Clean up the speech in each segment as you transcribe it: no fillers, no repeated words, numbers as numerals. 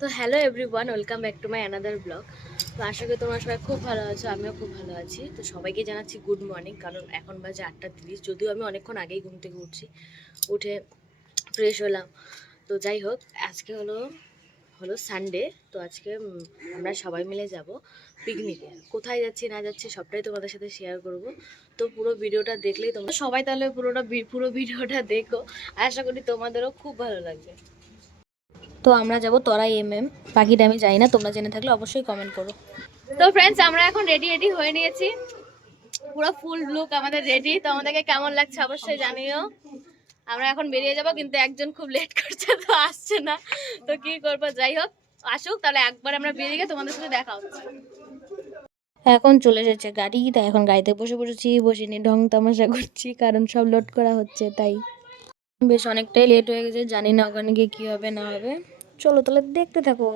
তো hello everyone, welcome back to my another blog. তো আশা করি তোমরা সবাই খুব ভালো আছো, আমিও খুব ভালো আছি। তো সবাইকে জানাচ্ছি গুড মর্নিং, কারণ এখন বাজে 8:30। যদিও আমি অনেকক্ষণ আগেই ঘুম থেকে উঠে ফ্রেশ হলাম। তো যাই হোক, আজকে হলো হলো সানডে। তো আজকে আমরা সবাই মিলে যাব পিকনিকে। কোথায় যাচ্ছি না যাচ্ছি সবটাই তোমাদের সাথে শেয়ার করব। তো পুরো ভিডিওটা দেখলেই তোমরা সবাই তাহলে পুরো ভিডিওটা দেখো। আশা করি তোমাদেরও খুব ভালো লাগবে। তো আমরা যাব তরাই বাকিটা আমি জানি না, তোমরা জেনে থাকলে অবশ্যই কমেন্ট করো। তো ফ্রেন্ডস, আমরা এখন রেডি হয়ে নিয়েছি, পুরো ফুল লুক আমাদের রেডি। তো আমাদেরকে কেমন লাগছে অবশ্যই জানিও। আমরা এখন বেরিয়ে যাব, কিন্তু একজন খুব লেট করছে, তো আসছে না। তো কি করবো, যাই হোক আসুক, তাহলে একবার আমরা বেরিয়ে গিয়ে তোমাদের সাথে দেখা হচ্ছে। এখন চলে এসেছে গাড়ি, তাই এখন গাড়িতে বসে নিয়ে ঢং তামাশা করছি, কারণ সব লোড করা হচ্ছে। তাই বেশ অনেকটাই লেট হয়ে গেছে, জানি না ওখানে গিয়ে কি হবে না হবে। চলো তাহলে দেখতে থাকো।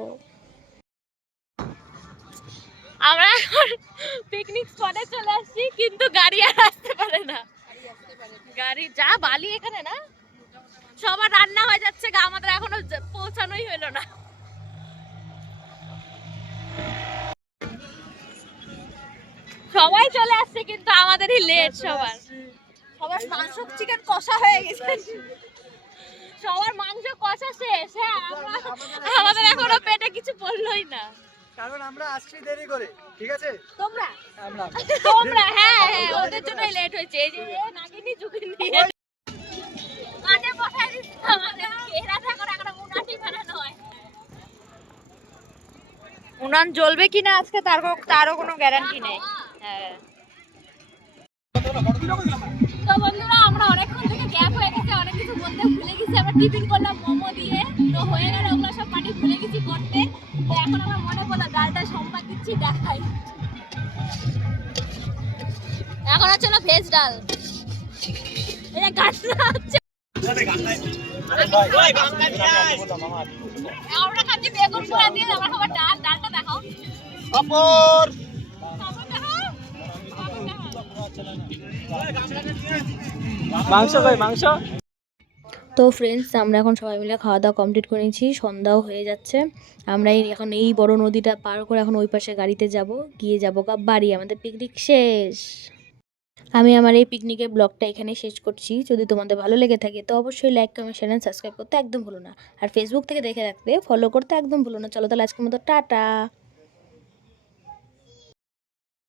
আমরা এখন পিকনিক স্পটে চলে আসছি, কিন্তু গাড়ি আর আসতে পারে না। গাড়ি যা বালি এখানে না, সবার রান্না হয়ে যাচ্ছে, আমাদের এখনো পৌঁছানোই হলো না। সবাই চলে আসছে, কিন্তু আমাদেরই লেট। সবার মাংস চিকেন কষা হয়ে গেছে, সবার মাংস কষা শেষ। হ্যাঁ, আমাদের এখনো পেটে কিছু পড়লোই না, কারণ আমরা আসছি দেরি করে। ঠিক আছে, তোমরা হ্যাঁ ওদের জন্যই লেট হয়েছে। এই যে নাগিনি জুগিনি কাজে পাঠাই দিচ্ছে আমাদের, এরা থাকার একটা উনাটি বানানো হয়। উনান জ্বলবে কিনা আজকে তারও কোনো গ্যারান্টি নেই। হ্যাঁ, তো বন্ধুরা, আমরা অনেকক্ষণ থেকে গ্যাপ হয়ে গেছে, অনেক কিছু বলতে ভুলে গেছি। আমরা টিফিন করলাম মোমো দিয়ে, তো হয়ে গেল ওগুলো সব পার্টি ভুলে গেছি করতে। তো এখন আমার মনে পড়লো ডালটা সম্পাদ দিচ্ছি, দেখাই। এখন হচ্ছে না ভেজ ডাল, এটা গান্না হচ্ছে। আমরা খাচ্ছি বেগুন পোড়া দিয়ে, আমরা খাবার ডালটা দেখাও। মাংস। তো ফ্রেন্ডস, আমরা এখন সবাই মিলে খাওয়া দাওয়া কমপ্লিট করে নিয়েছি, সন্ধ্যাও হয়ে যাচ্ছে। আমরা এখন এই বড় নদীটা পার করে এখন ওই পাশে গাড়িতে গিয়ে যাবো বাড়ি। আমাদের পিকনিক শেষ। আমি আমার এই পিকনিকের ব্লগটা এখানে শেষ করছি। যদি তোমাদের ভালো লেগে থাকে তো অবশ্যই like, comment, share and subscribe করতে একদম ভুলো না। আর ফেসবুক থেকে দেখে রাখতে ফলো করতে একদম ভুলো না। চলো তাহলে আজকের মতো টাটা।